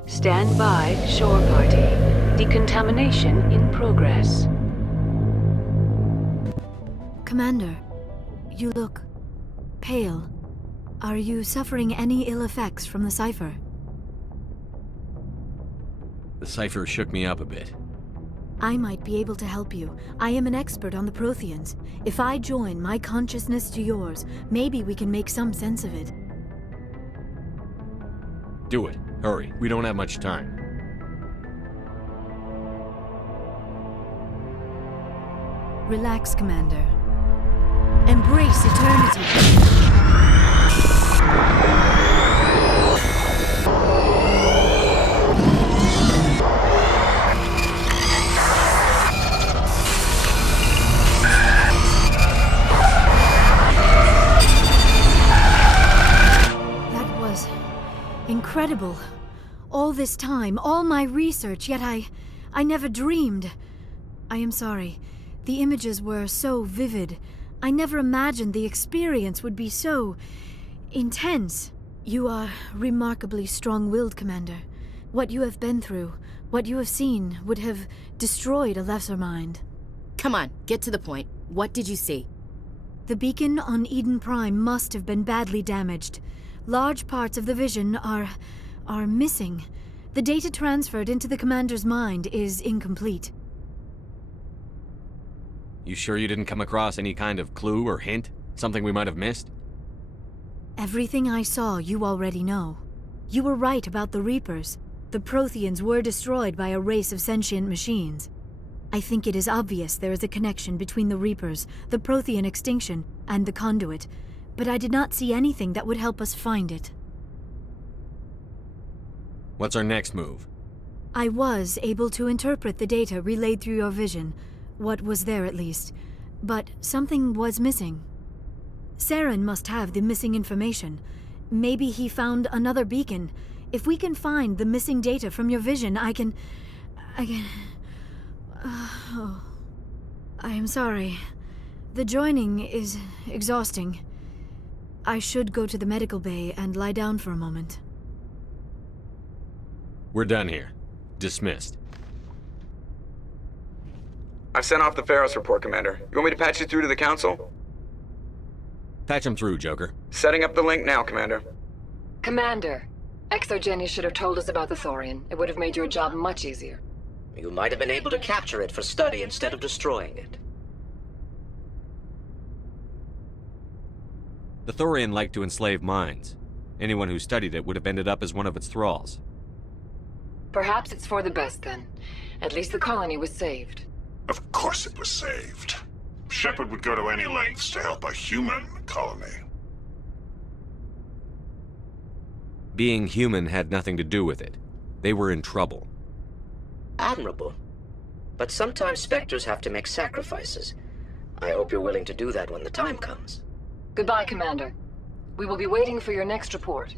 Stand by, shore party. Decontamination in progress. Commander, you look pale. Are you suffering any ill effects from the cipher? The cipher shook me up a bit. I might be able to help you. I am an expert on the Protheans. If I join my consciousness to yours, maybe we can make some sense of it. Do it. Hurry. We don't have much time. Relax, Commander. Embrace eternity. Incredible. All this time, all my research, yet I never dreamed. I am sorry. The images were so vivid. I never imagined the experience would be so intense. You are remarkably strong-willed, Commander. What you have been through, what you have seen, would have destroyed a lesser mind. Come on, get to the point. What did you see? The beacon on Eden Prime must have been badly damaged. Large parts of the vision are missing. The data transferred into the Commander's mind is incomplete. You sure you didn't come across any kind of clue or hint? Something we might have missed? Everything I saw you already know. You were right about the Reapers. The Protheans were destroyed by a race of sentient machines. I think it is obvious there is a connection between the Reapers, the Prothean extinction, and the Conduit, but I did not see anything that would help us find it. What's our next move? I was able to interpret the data relayed through your vision, what was there at least, but something was missing. Saren must have the missing information. Maybe he found another beacon. If we can find the missing data from your vision, I can... I am sorry. The joining is exhausting. I should go to the medical bay and lie down for a moment. We're done here. Dismissed. I've sent off the Pharos report, Commander. You want me to patch you through to the Council? Patch him through, Joker. Setting up the link now, Commander. Commander, ExoGeni should have told us about the Thorian. It would have made your job much easier. You might have been able to capture it for study instead of destroying it. The Thorian liked to enslave minds. Anyone who studied it would have ended up as one of its thralls. Perhaps it's for the best, then. At least the colony was saved. Of course it was saved. Shepard would go to any lengths to help a human colony. Being human had nothing to do with it. They were in trouble. Admirable. But sometimes Spectres have to make sacrifices. I hope you're willing to do that when the time comes. Goodbye, Commander. We will be waiting for your next report.